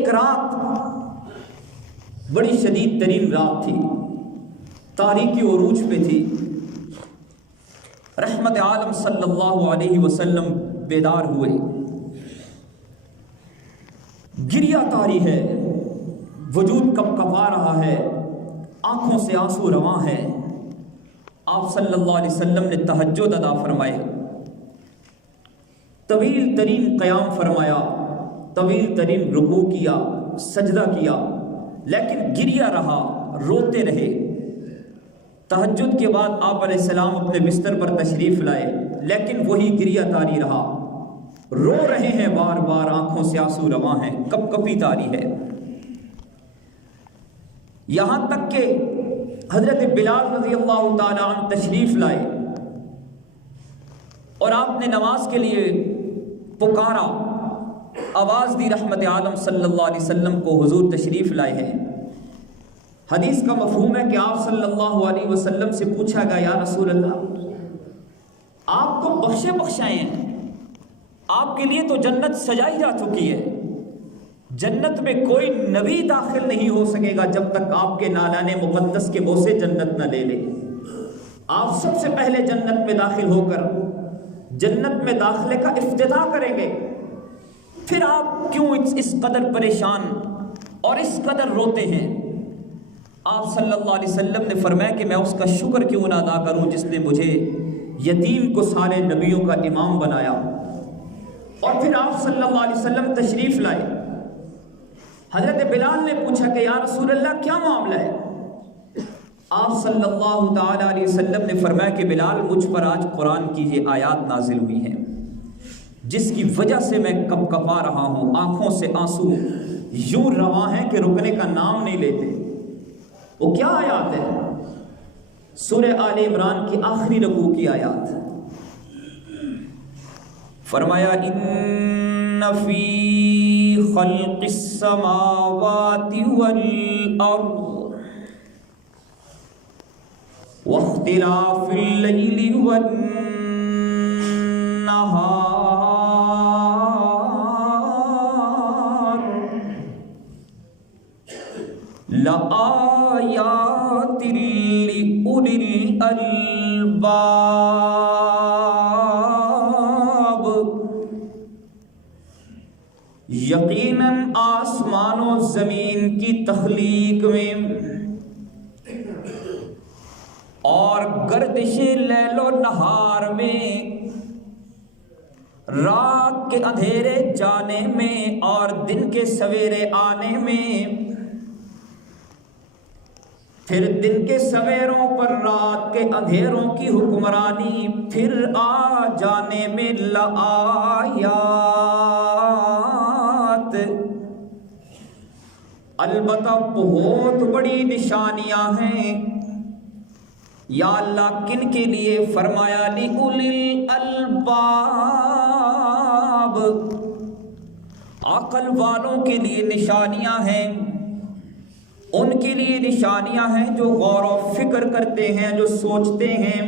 ایک رات بڑی شدید ترین رات تھی، تاریکی عروج پہ تھی، رحمت عالم صلی اللہ علیہ وسلم بیدار ہوئے، گریہ طاری ہے، وجود کپ کپا رہا ہے، آنکھوں سے آنسو رواں ہے۔ آپ صلی اللہ علیہ وسلم نے تہجد ادا فرمائے، طویل ترین قیام فرمایا، طویل ترین رکوع کیا، سجدہ کیا، لیکن گریہ رہا، روتے رہے۔ تہجد کے بعد آپ علیہ السلام اپنے بستر پر تشریف لائے، لیکن وہی گریہ طاری رہا، رو رہے ہیں، بار بار آنکھوں سے آنسو رواں ہیں، کپ کپی طاری ہے۔ یہاں تک کہ حضرت بلال رضی اللہ تعالی عنہ تشریف لائے اور آپ نے نماز کے لیے پکارا، آواز دی رحمت عالم صلی اللہ علیہ وسلم کو، حضور تشریف لائے ہیں۔ حدیث کا مفہوم ہے کہ آپ صلی اللہ علیہ وسلم سے پوچھا گیا، یا رسول اللہ آپ تو بخشے بخشائے ہیں، آپ کے لیے تو جنت سجائی جا چکی ہے، جنت میں کوئی نبی داخل نہیں ہو سکے گا جب تک آپ کے نالان مقدس کے بو سے جنت نہ لے لے۔ آپ سب سے پہلے جنت میں داخل ہو کر جنت میں داخلے کا افتتاح کریں گے، پھر آپ کیوں اس قدر پریشان اور اس قدر روتے ہیں؟ آپ صلی اللہ علیہ وسلم نے فرمایا کہ میں اس کا شکر کیوں نہ ادا کروں جس نے مجھے یتیم کو سارے نبیوں کا امام بنایا۔ اور پھر آپ صلی اللہ علیہ وسلم تشریف لائے، حضرت بلال نے پوچھا کہ یا رسول اللہ کیا معاملہ ہے؟ آپ صلی اللہ تعالی علیہ وسلم نے فرمایا کہ بلال مجھ پر آج قرآن کی یہ آیات نازل ہوئی ہیں جس کی وجہ سے میں کپ کپا رہا ہوں، آنکھوں سے آنسو یوں رواں ہیں کہ رکنے کا نام نہیں لیتے۔ وہ کیا آیات ہے؟ سورہ آل عمران کی آخری رکوع کی آیات۔ فرمایا ان فی خلق السماوات والارض واختلاف اللیل والنہار لآیات لأولی الالباب، یقیناً آسمان و زمین کی تخلیق میں اور گردش لیل و نہار میں، رات کے اندھیرے جانے میں اور دن کے سویرے آنے میں، پھر دن کے سویروں پر رات کے اندھیروں کی حکمرانی پھر آ جانے میں لآیات، البتہ بہت بڑی نشانیاں ہیں۔ یا اللہ کن کے لیے؟ فرمایا لِأُولِي الْأَلْبَابِ، عقل والوں کے لیے نشانیاں ہیں، ان کے لیے نشانیاں ہیں جو غور و فکر کرتے ہیں، جو سوچتے ہیں۔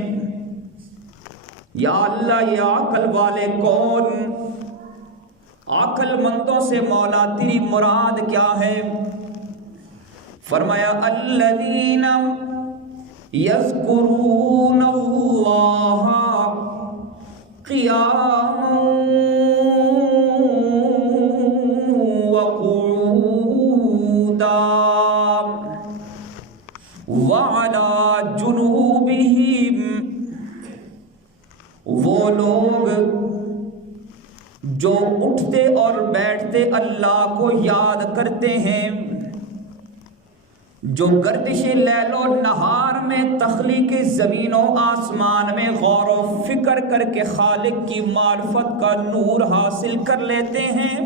یا اللہ یہ عقل والے کون؟ عقل مندوں سے مولا تیری مراد کیا ہے؟ فرمایا الذین یذکرون اللہ قیاما وقعودا وعلی جنوبہم، وہ لوگ جو اٹھتے اور بیٹھتے اللہ کو یاد کرتے ہیں، جو گردش لیل و نہار میں تخلیق زمین و آسمان میں غور و فکر کر کے خالق کی معرفت کا نور حاصل کر لیتے ہیں،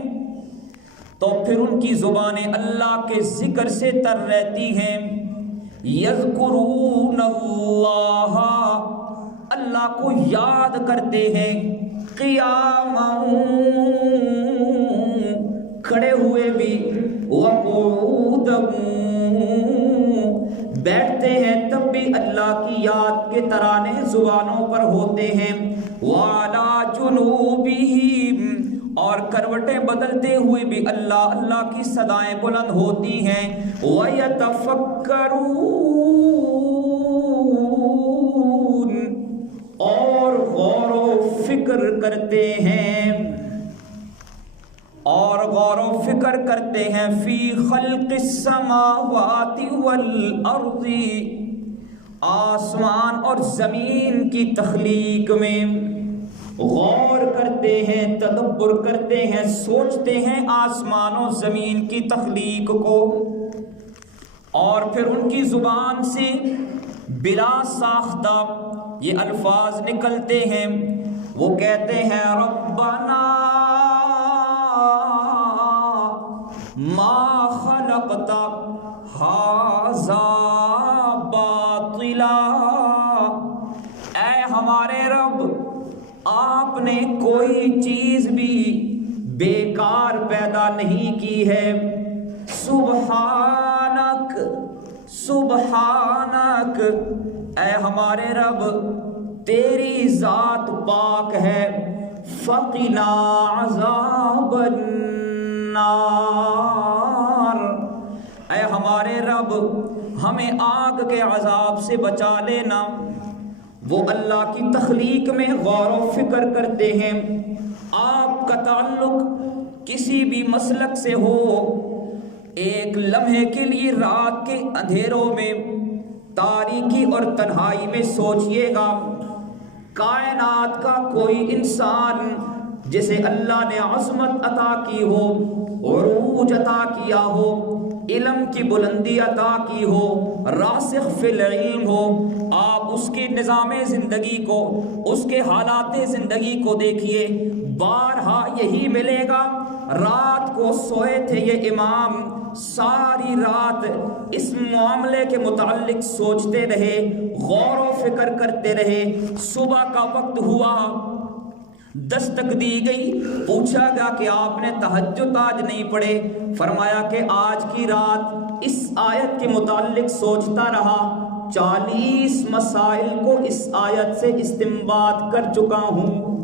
تو پھر ان کی زبانیں اللہ کے ذکر سے تر رہتی ہیں۔ یذکرون اللہ، اللہ کو یاد کرتے ہیں، قیاما، کھڑے ہوئے بھی، وقعودا، بیٹھتے ہیں تب بھی اللہ کی یاد کے ترانے زبانوں پر ہوتے ہیں، وعلی جنوبہم، اور کروٹیں بدلتے ہوئے بھی اللہ اللہ کی صدائیں بلند ہوتی ہیں. وَيَتَفَكَّرُونَ اور غور و فکر کرتے ہیں فی خلق السماوات والارض آسمان اور زمین کی تخلیق میں غور کرتے ہیں, تدبر کرتے ہیں, سوچتے ہیں آسمان و زمین کی تخلیق کو, اور پھر ان کی زبان سے بلا ساختہ یہ الفاظ نکلتے ہیں. وہ کہتے ہیں ربنا ما خلقت ھذا باطلا, اے ہمارے رب آپ نے کوئی چیز بھی بیکار پیدا نہیں کی ہے. سبحانک سبحانک, اے ہمارے رب تیری ذات پاک ہے. فقنا عذاب النار, اے ہمارے رب ہمیں آگ کے عذاب سے بچا لینا. وہ اللہ کی تخلیق میں غور و فکر کرتے ہیں. آپ کا تعلق کسی بھی مسلک سے ہو, ایک لمحے کے لیے رات کے اندھیروں میں تاریکی اور تنہائی میں سوچئے گا, کائنات کا کوئی انسان جسے اللہ نے عظمت عطا کی ہو, عروج عطا کیا ہو, علم کی بلندی عطا کی ہو, راسخ فی العلم ہو, آپ اس کے نظام زندگی کو, اس کے حالات زندگی کو دیکھیے, بارہا یہی ملے گا. رات کو سوئے تھے یہ امام, ساری رات اس معاملے کے متعلق سوچتے رہے, غور و فکر کرتے رہے. صبح کا وقت ہوا, دستک دی گئی, پوچھا گیا کہ آپ نے تہجد آج نہیں پڑھے؟ فرمایا کہ آج کی رات اس آیت کے متعلق سوچتا رہا, 40 مسائل کو اس آیت سے استنباط کر چکا ہوں.